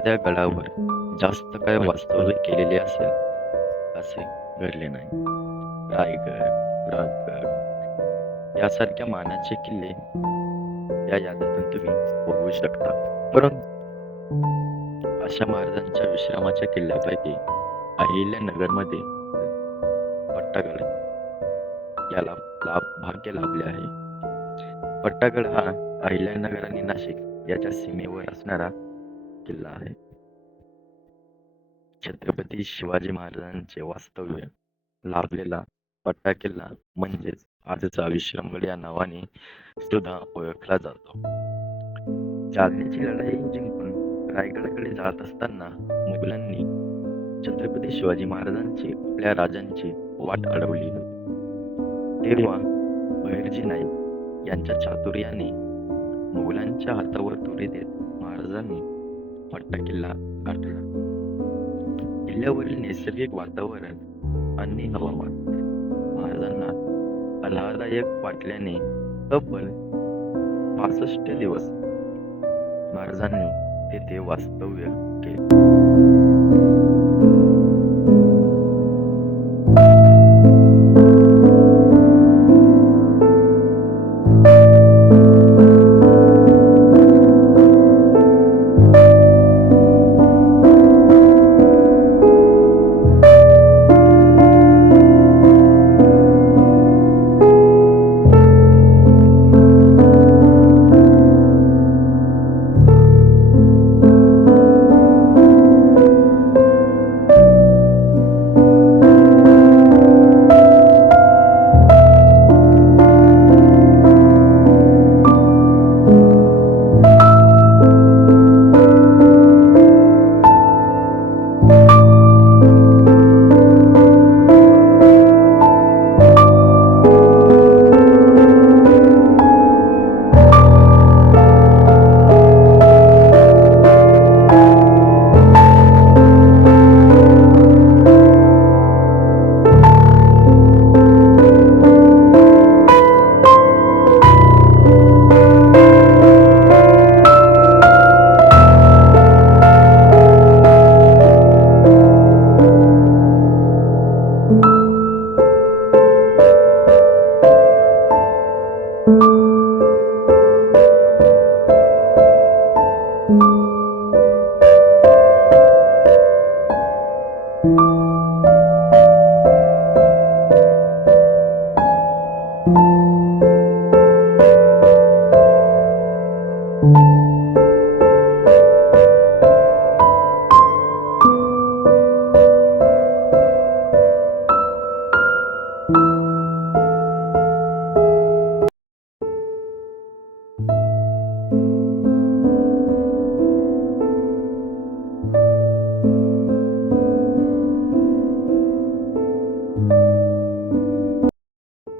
एखाद्या गडावर जास्त काळ वास्तव्य केलेले असेल असे घडले नाही. रायगड, प्रतापगड यासारख्या मानाचे किल्ले या यादीतून तुम्ही बघू शकता. परंतु अशा महाराजांच्या विश्रामाच्या किल्ल्यापैकी अहिल्यानगरमध्ये पट्टागड याला भाग्य लाभले आहे. पट्टागड हा अहिल्यानगर आणि नाशिक याच्या सीमेवर असणारा किल्ला आहे. छत्रपती शिवाजी महाराजांचे वास्तव्य लाभलेला पट्टा किल्ला म्हणजेच आजचा विश्रामगड या नावाने सुद्धा ओळखला जातो. जालन्याची लढाई जिंकून रायगडाकडे जात असताना मुघलांनी छत्रपती शिवाजी महाराजांची आपल्या राजांची वाट अडवली होती. तेव्हा बहिर्जी नाईक यांच्या चातुर्याने मुघलांच्या हातावर तुरी देत महाराजांनी पट्टा किल्ला गाठला. किल्ल्यावरील नैसर्गिक वातावरण आणि हवामान महाराजांना आल्हाददायक वाटल्याने तब्बल 65 दिवस महाराजांनी तेथे वास्तव्य केले.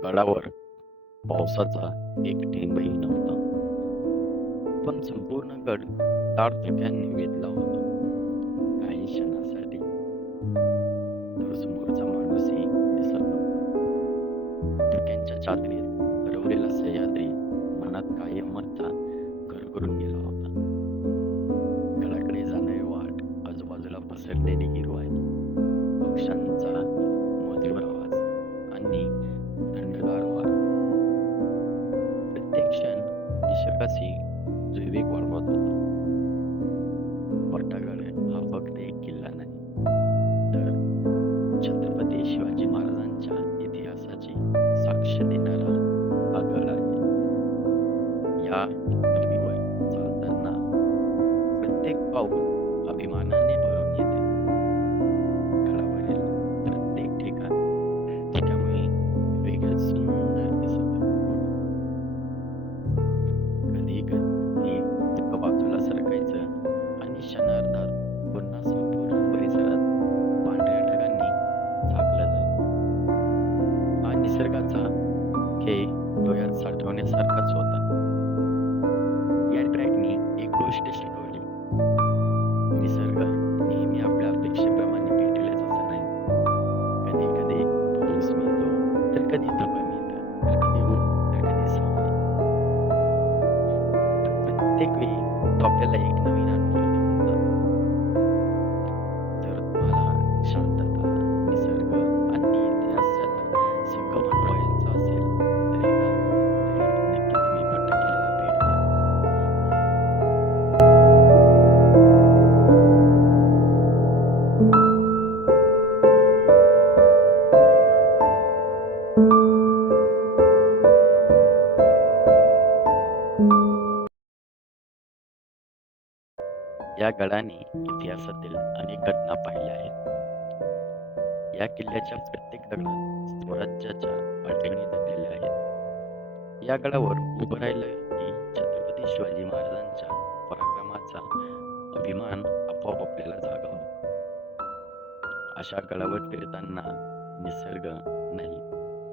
गडावर पावसाचा एक थेंबही नव्हता, पण संपूर्ण गड ताडतोफ्यांनी वेधला होता. काही क्षणासाठी तर समोरचा माणूसही दिसत नव्हता. धुक्यांच्या चादरीत हरवलेला सह्याद्री मनात कायमचा घर करून गेला होता. गडाकडे जाणारी वाट, आजूबाजूला पसरलेली हिरवाई, पक्ष्यांचा मधुर आवाज आणि थंडगार वारा प्रत्येक क्षण निसर्गाची जैविक वाढवत होता. पट्टागड हा फक्त एक किल्ला नाही, तर छत्रपती शिवाजी महाराजांच्या इतिहासाची साक्ष देणारा हा गड आहे. या भूमीवर चालताना प्रत्येक पाऊल अभिमानाने भरून येते. गडावरील प्रत्येक ठिकाण त्यामुळे वेगळंच सुंदर दिसत होतं. कधी कधी एका बाजूला सरकायचं आणि क्षणार्धात पुन्हा संपूर्ण परिसरात पांढऱ्या ढगांनी झाकलं जायचं. हा निसर्गाचा खेळ डोळ्यात साठवण्यासारखाच होता. या ट्रॅकनी एक गोष्ट शिकवली, निसर्ग नेहमी आपल्या अपेक्षेप्रमाणे भेटेलच असं नाही. कधी कधी पाऊस मिळतो, तर कधी धुकं मिळतं, तर कधी ऊन, तर कधी सावली. प्रत्येक वेळी तो आपल्याला एक नवीन अनुभव देऊन जातो. या गडाने इतिहासातील अनेक घटना पाहिल्या आहेत. या किल्ल्याच्या प्रत्येक दगडात स्वराज्याच्या आठवणी जपलेल्या आहेत. या गडावर उभं राहिलं की छत्रपती शिवाजी महाराजांच्या पराक्रमाचा अभिमान आपोआप आपल्याला जागावतो. अशा गडावर फिरताना निसर्ग नाही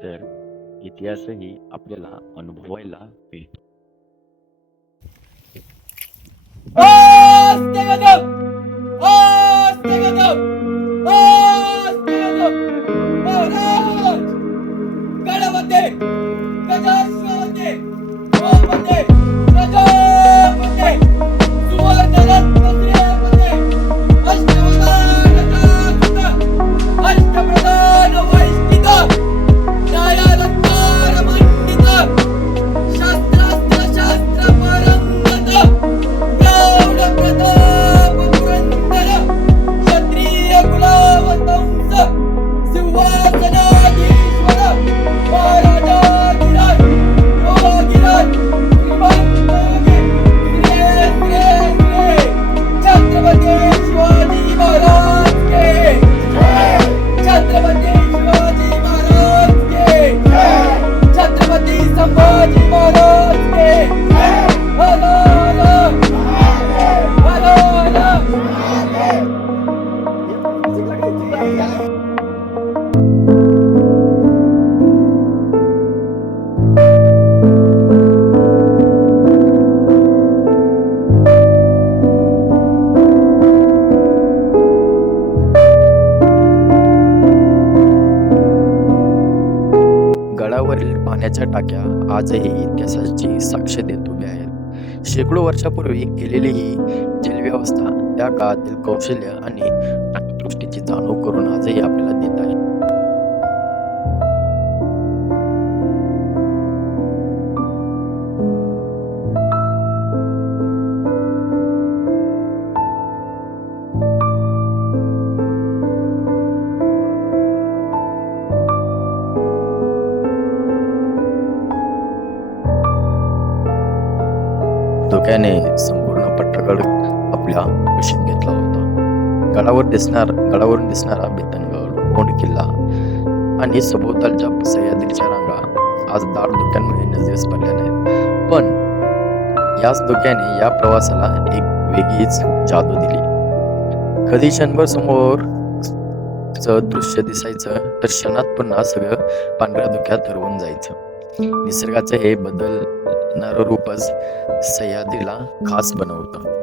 तर इतिहासही आपल्याला अनुभवायला मिळतो. गडावरील पाण्याच्या टाक्या आजही इतिहासाची साक्ष देत उभ्या आहेत. शेकडो वर्षापूर्वी केलेली ही जलव्यवस्था त्या काळातील कौशल्य आणि दृष्टीची जाणीव करून आजही आपल्याला देत आहे. धोक्याने संपूर्ण पट्टागड आपल्या कुशीत घेतला होता. गडावरून दिसणारा बेतनगड, गोंड किल्ला आणि सभोवतालच्या सह्याद्रीच्या रांगा आज दाट धोक्यांमुळे नजरेस पडल्या नाहीत. पण याच धोक्याने या प्रवासाला एक वेगळीच जादू दिली. कधी क्षणभर समोर दृश्य दिसायचं तर क्षणात पुन्हा सगळं पांढऱ्या धुक्यात हरवून जायचं. निसर्गाचं हे बदलणारं रूपच सह्याद्रीला खास बनवतं.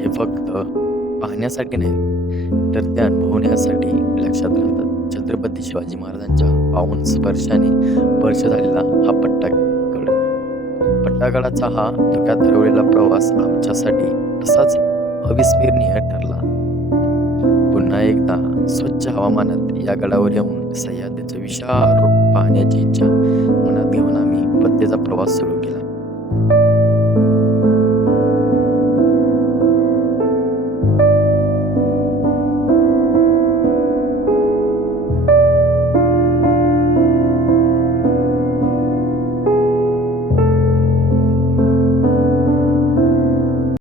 हे फक्त पाहण्यासाठी नाही तर ते अनुभवण्यासाठी लक्षात राहतात. छत्रपती शिवाजी महाराजांच्या पावन स्पर्शाने स्पर्श झालेला हा पट्टागडाचा हा धुक्यात हरवलेला प्रवास आमच्यासाठी असाच अविस्मरणीय ठरला. पुन्हा एकदा स्वच्छ हवामानात या गडावर येऊन सह्याद्रीचं विशाल रूप पाहण्याची इच्छा मनात घेऊन आम्ही पत्तेचा प्रवास सुरू केला.